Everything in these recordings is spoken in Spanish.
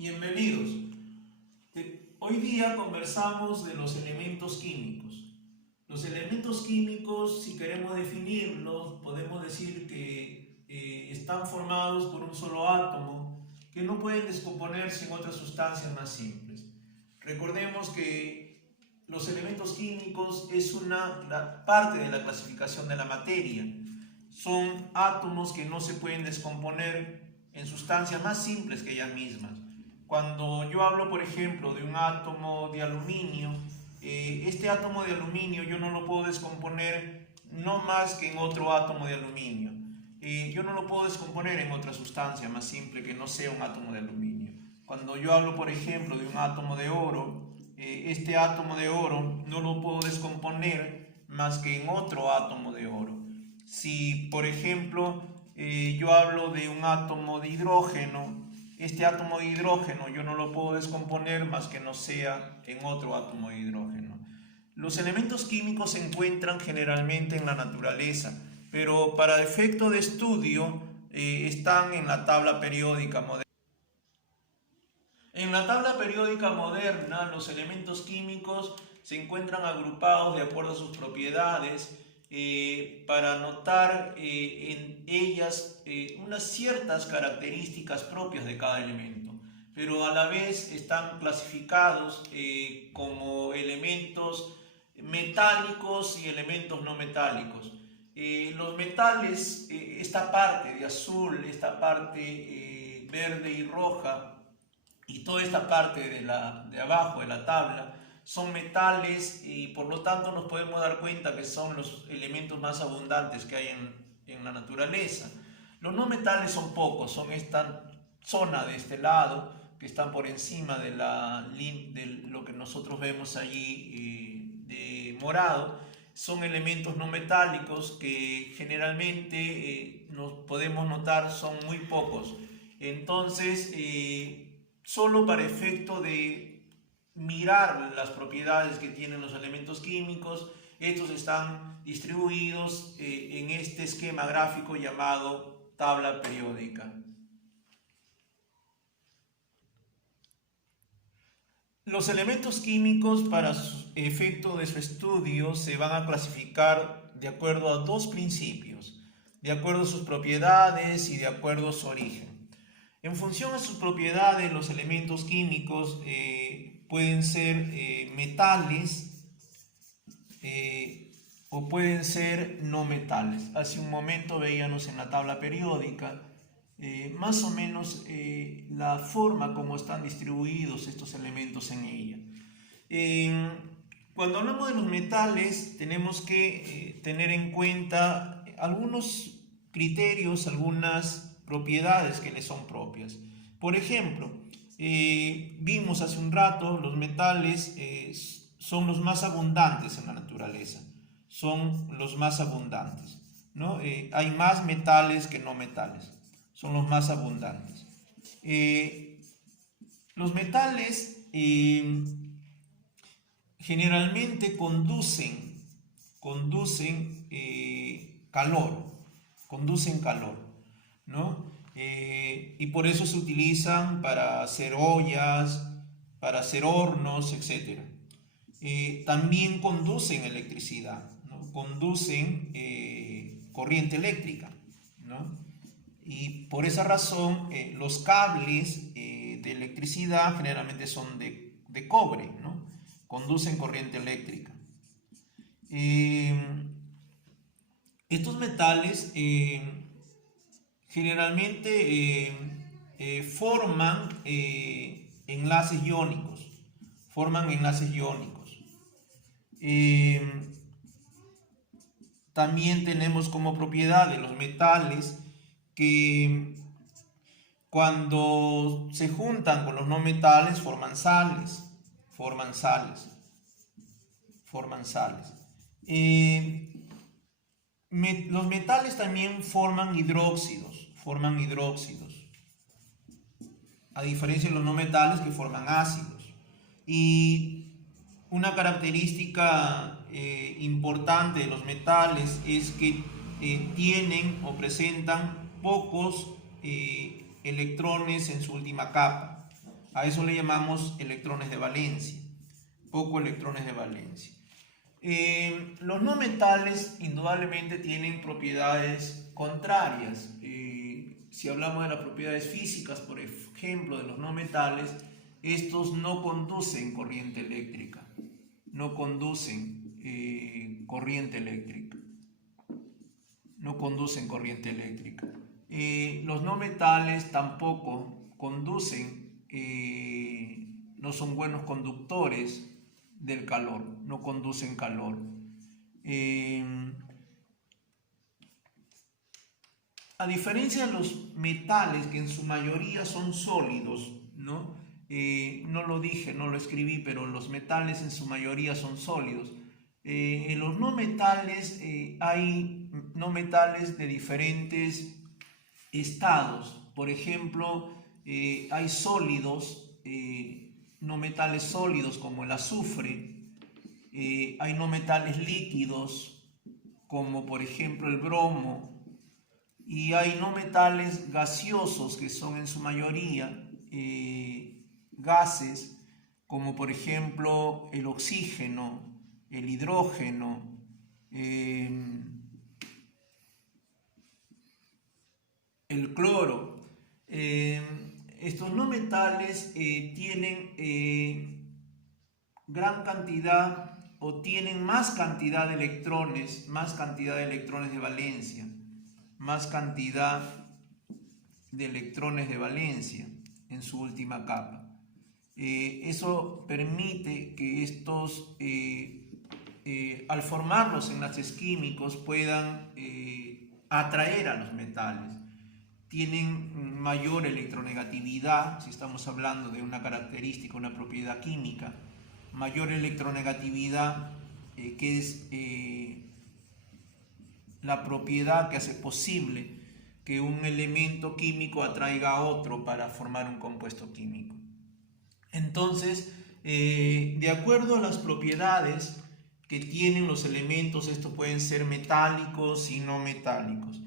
Bienvenidos. Hoy día conversamos de los elementos químicos. Los elementos químicos, si queremos definirlos, podemos decir que están formados por un solo átomo que no pueden descomponerse en otras sustancias más simples. Recordemos que los elementos químicos es una parte de la clasificación de la materia. Son átomos que no se pueden descomponer en sustancias más simples que ellas mismas. Cuando yo hablo, por ejemplo, de un átomo de aluminio, este átomo de aluminio yo no lo puedo descomponer no más que en otro átomo de aluminio. Yo no lo puedo descomponer en otra sustancia más simple que no sea un átomo de aluminio. Cuando yo hablo, por ejemplo, de un átomo de oro, este átomo de oro no lo puedo descomponer más que en otro átomo de oro. Si, por ejemplo, yo hablo de un átomo de hidrógeno, este átomo de hidrógeno yo no lo puedo descomponer más que no sea en otro átomo de hidrógeno. Los elementos químicos se encuentran generalmente en la naturaleza, pero para efecto de estudio están en la tabla periódica moderna. En la tabla periódica moderna, los elementos químicos se encuentran agrupados de acuerdo a sus propiedades, para notar en ellas unas ciertas características propias de cada elemento, pero a la vez están clasificados como elementos metálicos y elementos no metálicos. Los metales, esta parte de azul, esta parte verde y roja, y toda esta parte de abajo de la tabla, son metales y por lo tanto nos podemos dar cuenta que son los elementos más abundantes que hay en la naturaleza. Los no metales son pocos, son esta zona de este lado que están por encima de lo que nosotros vemos allí de morado. Son elementos no metálicos que generalmente nos podemos notar son muy pocos. Entonces, solo para efecto de mirar las propiedades que tienen los elementos químicos, estos están distribuidos en este esquema gráfico llamado tabla periódica. Los elementos químicos, para efecto de su estudio, se van a clasificar de acuerdo a dos principios, de acuerdo a sus propiedades y de acuerdo a su origen. En función a sus propiedades, los elementos químicos pueden ser metales o pueden ser no metales. Hace un momento veíamos en la tabla periódica más o menos la forma como están distribuidos estos elementos en ella. Cuando hablamos de los metales, tenemos que tener en cuenta algunos criterios, algunas propiedades que les son propias. Por ejemplo, vimos hace un rato, los metales son los más abundantes en la naturaleza, son los más abundantes, ¿no? Hay más metales que no metales, son los más abundantes. Los metales generalmente conducen calor, ¿no? Y por eso se utilizan para hacer ollas, para hacer hornos, etc. También conducen electricidad, ¿no? Conducen corriente eléctrica, ¿no? Y por esa razón los cables de electricidad generalmente son de cobre, ¿no? Conducen corriente eléctrica. Estos metales generalmente forman enlaces iónicos. También tenemos como propiedad de los metales que cuando se juntan con los no metales forman sales. Los metales también forman hidróxidos, a diferencia de los no metales que forman ácidos. Y una característica importante de los metales es que tienen o presentan pocos electrones en su última capa. A eso le llamamos electrones de valencia, pocos electrones de valencia. Los no metales indudablemente tienen propiedades contrarias. Si hablamos de las propiedades físicas, por ejemplo, de los no metales, estos no conducen corriente eléctrica, no conducen corriente eléctrica, no conducen corriente eléctrica. Los no metales tampoco conducen, no son buenos conductores del calor, no conducen calor. A diferencia de los metales, que en su mayoría son sólidos, ¿no? No lo dije, no lo escribí, pero los metales en su mayoría son sólidos. En los no metales hay no metales de diferentes estados. Por ejemplo, hay sólidos, no metales sólidos como el azufre, hay no metales líquidos como por ejemplo el bromo, y hay no metales gaseosos que son en su mayoría gases como por ejemplo el oxígeno, el hidrógeno, el cloro. Estos no metales tienen gran cantidad o tienen más cantidad de electrones de valencia, más cantidad de electrones de valencia en su última capa. Eso permite que estos, al formarlos enlaces químicos, puedan atraer a los metales. Tienen mayor electronegatividad, si estamos hablando de una característica, una propiedad química, mayor electronegatividad, que es la propiedad que hace posible que un elemento químico atraiga a otro para formar un compuesto químico. Entonces, de acuerdo a las propiedades que tienen los elementos, estos pueden ser metálicos y no metálicos.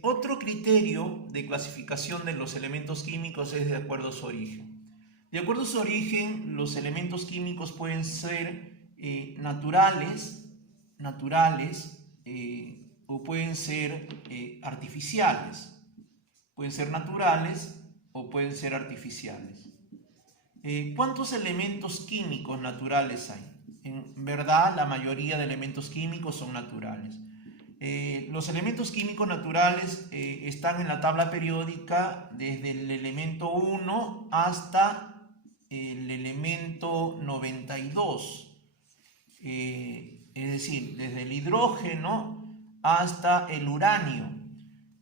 Otro criterio de clasificación de los elementos químicos es de acuerdo a su origen. De acuerdo a su origen, los elementos químicos pueden ser naturales, o pueden ser artificiales. Pueden ser naturales o pueden ser artificiales. ¿Cuántos elementos químicos naturales hay? En verdad, la mayoría de elementos químicos son naturales. Los elementos químicos naturales están en la tabla periódica desde el elemento 1 hasta el elemento 92. Es decir, desde el hidrógeno hasta el uranio,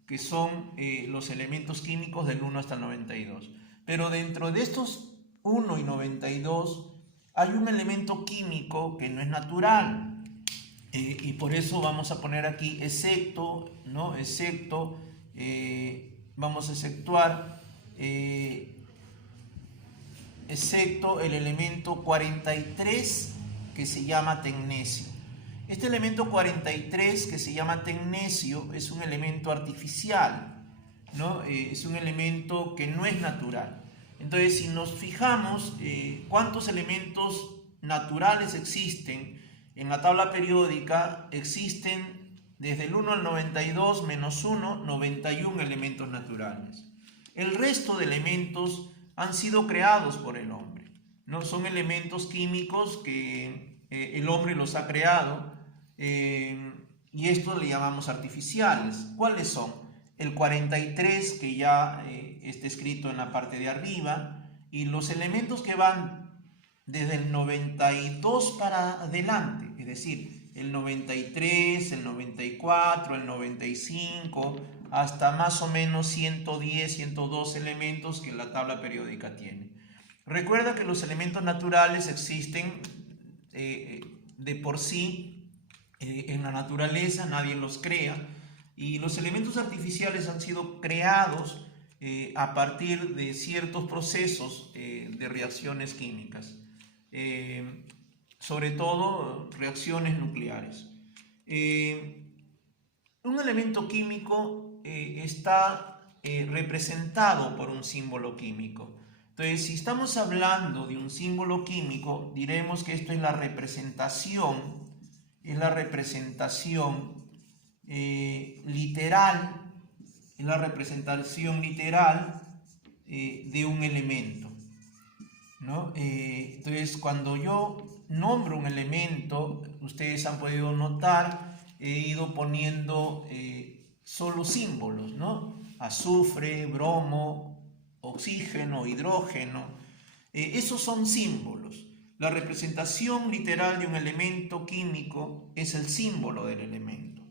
que son los elementos químicos del 1 hasta el 92. Pero dentro de estos 1 y 92 hay un elemento químico que no es natural. Y por eso vamos a poner aquí excepto, ¿no? Vamos a exceptuar excepto el elemento 43 que se llama tecnecio. Este elemento 43 que se llama tecnecio es un elemento artificial, ¿no? Es un elemento que no es natural. Entonces, si nos fijamos cuántos elementos naturales existen en la tabla periódica, existen desde el 1 al 92 menos 1, 91 elementos naturales. El resto de elementos han sido creados por el hombre, ¿no? Son elementos químicos que el hombre los ha creado, y estos le llamamos artificiales. ¿Cuáles son? El 43, que ya está escrito en la parte de arriba, y los elementos que van desde el 92 para adelante, es decir, el 93, el 94, el 95, hasta más o menos 110, 102 elementos que la tabla periódica tiene. Recuerda que los elementos naturales existen de por sí en la naturaleza, nadie los crea, y los elementos artificiales han sido creados a partir de ciertos procesos de reacciones químicas. Sobre todo reacciones nucleares. Un elemento químico está representado por un símbolo químico. Entonces, si estamos hablando de un símbolo químico, diremos que esto es la representación, literal, de un elemento, ¿no? Entonces, cuando yo nombro un elemento, ustedes han podido notar, he ido poniendo solo símbolos, ¿no? Azufre, bromo, oxígeno, hidrógeno. Esos son símbolos. La representación literal de un elemento químico es el símbolo del elemento.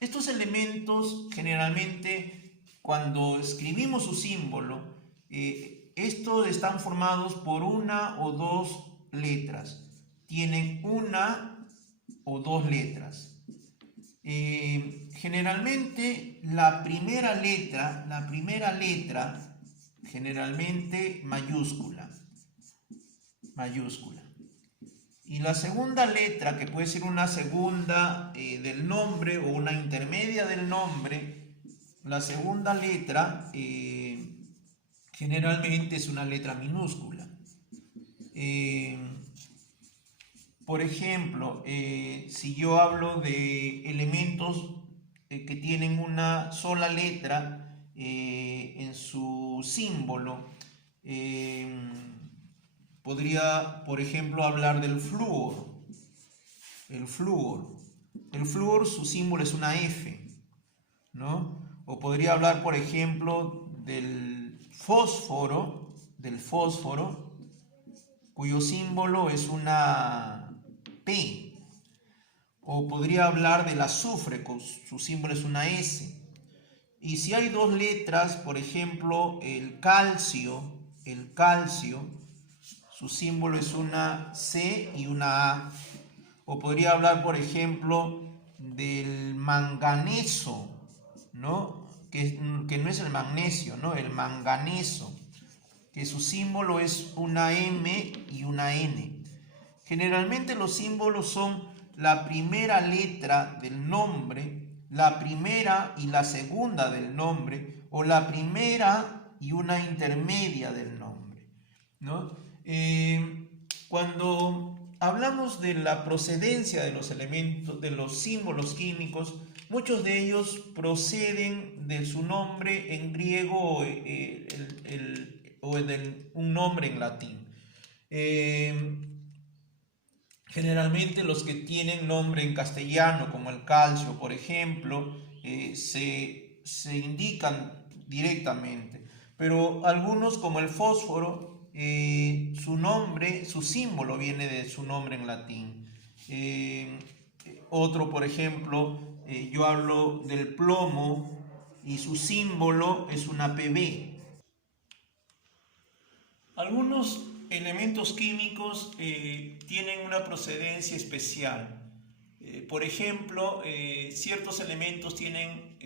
Estos elementos generalmente, cuando escribimos su símbolo, estos están formados por una o dos letras. Tienen una o dos letras. Generalmente la primera letra, generalmente mayúscula. Y la segunda letra, que puede ser una segunda del nombre o una intermedia del nombre, la segunda letra generalmente es una letra minúscula. Por ejemplo, si yo hablo de elementos que tienen una sola letra en su símbolo, podría, por ejemplo, hablar del flúor. El flúor, su símbolo es una F, ¿no? O podría hablar, por ejemplo, del fósforo, cuyo símbolo es una P. O podría hablar del azufre, su símbolo es una S. Y si hay dos letras, por ejemplo, el calcio, su símbolo es una C y una A. O podría hablar, por ejemplo, del manganeso, ¿no? Que no es el magnesio, ¿no? El manganeso, que su símbolo es una M y una N. Generalmente los símbolos son la primera letra del nombre, la primera y la segunda del nombre, o la primera y una intermedia del nombre, ¿no? Cuando hablamos de la procedencia de los elementos, de los símbolos químicos, muchos de ellos proceden de su nombre en griego o de un nombre en latín. Generalmente los que tienen nombre en castellano, como el calcio, por ejemplo, se indican directamente. Pero algunos, como el fósforo, su símbolo viene de su nombre en latín. Otro, por ejemplo, yo hablo del plomo y su símbolo es una Pb. Algunos elementos químicos tienen una procedencia especial. Por ejemplo, ciertos elementos tienen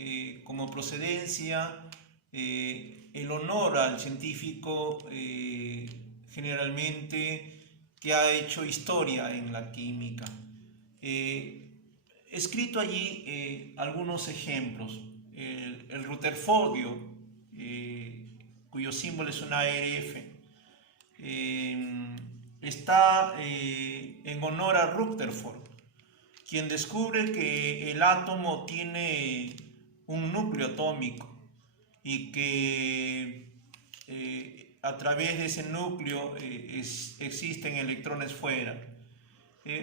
como procedencia el honor al científico generalmente que ha hecho historia en la química. He escrito allí algunos ejemplos. El Rutherfordio, cuyo símbolo es una RF, está en honor a Rutherford, quien descubre que el átomo tiene un núcleo atómico y que a través de ese núcleo existen electrones fuera.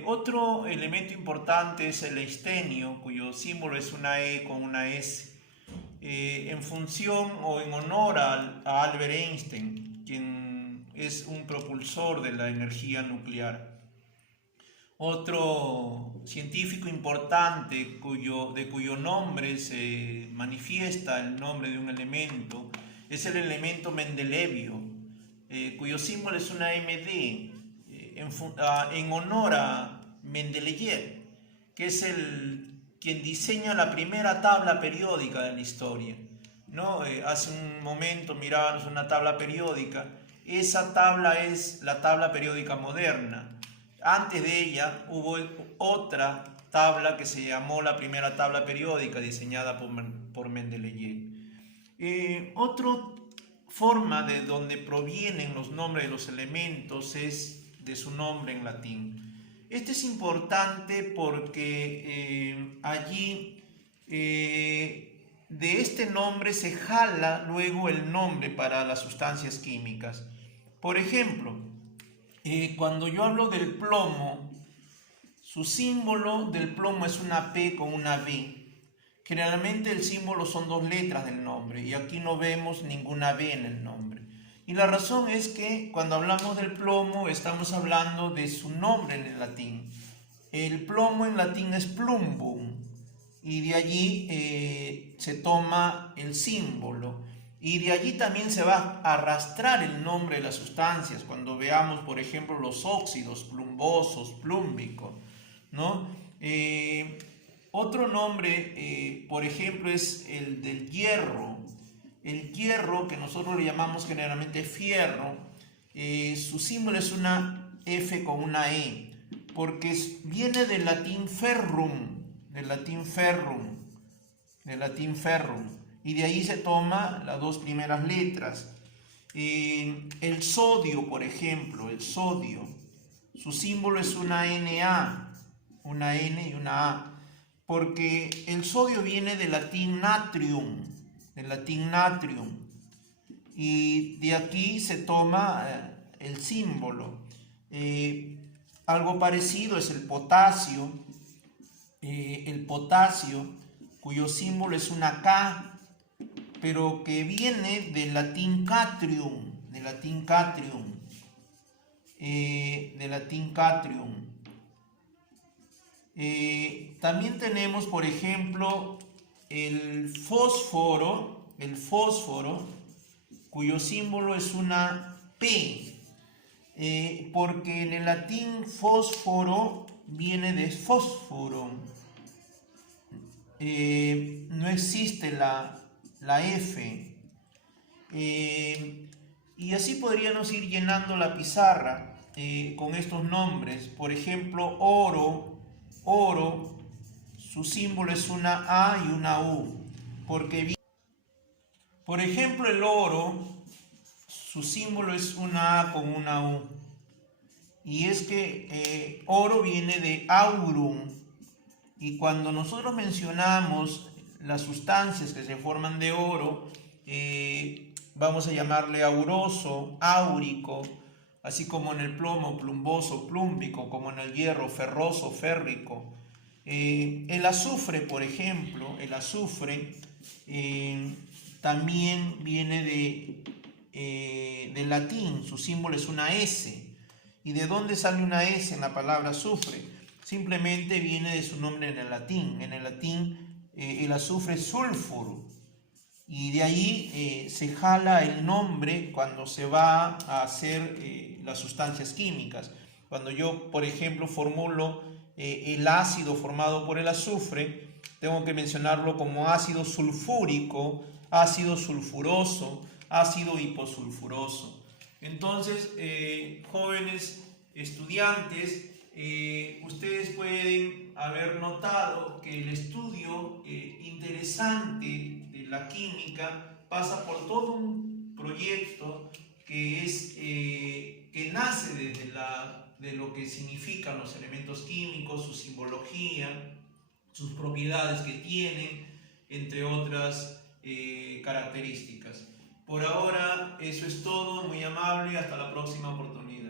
Otro elemento importante es el estenio, cuyo símbolo es una E con una S, en función o en honor a Albert Einstein, quien es un propulsor de la energía nuclear. Otro científico importante de cuyo nombre se manifiesta el nombre de un elemento es el elemento mendelevio, cuyo símbolo es una MD, en honor a Mendeleev, que es quien diseña la primera tabla periódica de la historia, ¿no? Hace un momento mirábamos una tabla periódica. Esa tabla es la tabla periódica moderna. Antes de ella hubo otra tabla que se llamó la primera tabla periódica, diseñada por Mendeleev. forma de donde provienen los nombres de los elementos es de su nombre en latín. Este es importante porque allí de este nombre se jala luego el nombre para las sustancias químicas. Por ejemplo, cuando yo hablo del plomo, su símbolo del plomo es una P con una B. Generalmente el símbolo son dos letras del nombre y aquí no vemos ninguna B en el nombre. Y la razón es que cuando hablamos del plomo estamos hablando de su nombre en el latín. El plomo en latín es plumbum y de allí se toma el símbolo. Y de allí también se va a arrastrar el nombre de las sustancias cuando veamos, por ejemplo, los óxidos plumbosos, plúmbicos, ¿no? Otro nombre, por ejemplo, es el del hierro. El hierro, que nosotros le llamamos generalmente fierro, su símbolo es una F con una E, porque viene del latín ferrum, y de ahí se toma las dos primeras letras. El sodio, por ejemplo, el sodio, su símbolo es una Na, una N y una A, porque el sodio viene del latín natrium, y de aquí se toma el símbolo. Algo parecido es el potasio, cuyo símbolo es una K, pero que viene del latín catrium, también tenemos, por ejemplo, el fósforo, cuyo símbolo es una P, porque en el latín fósforo viene de fósforo. No existe la F. Y así podríamos ir llenando la pizarra con estos nombres. Por ejemplo, oro, su símbolo es una A y una U. Por ejemplo, el oro, su símbolo es una A con una U. Y es que oro viene de aurum. Y cuando nosotros mencionamos las sustancias que se forman de oro, vamos a llamarle auroso, áurico, así como en el plomo, plumboso, plúmbico, como en el hierro, ferroso, férrico. El azufre, por ejemplo, también viene del latín, su símbolo es una S. ¿Y de dónde sale una S en la palabra azufre? Simplemente viene de su nombre en el latín. En el latín el azufre es sulfuro. Y de ahí se jala el nombre cuando se va a hacer las sustancias químicas. Cuando yo, por ejemplo, formulo el ácido formado por el azufre, tengo que mencionarlo como ácido sulfúrico, ácido sulfuroso, ácido hiposulfuroso. Entonces, jóvenes estudiantes, ustedes pueden haber notado que el estudio interesante de la química pasa por todo un proyecto que nace de lo que significan los elementos químicos, su simbología, sus propiedades que tienen, entre otras características. Por ahora eso es todo, muy amable, hasta la próxima oportunidad.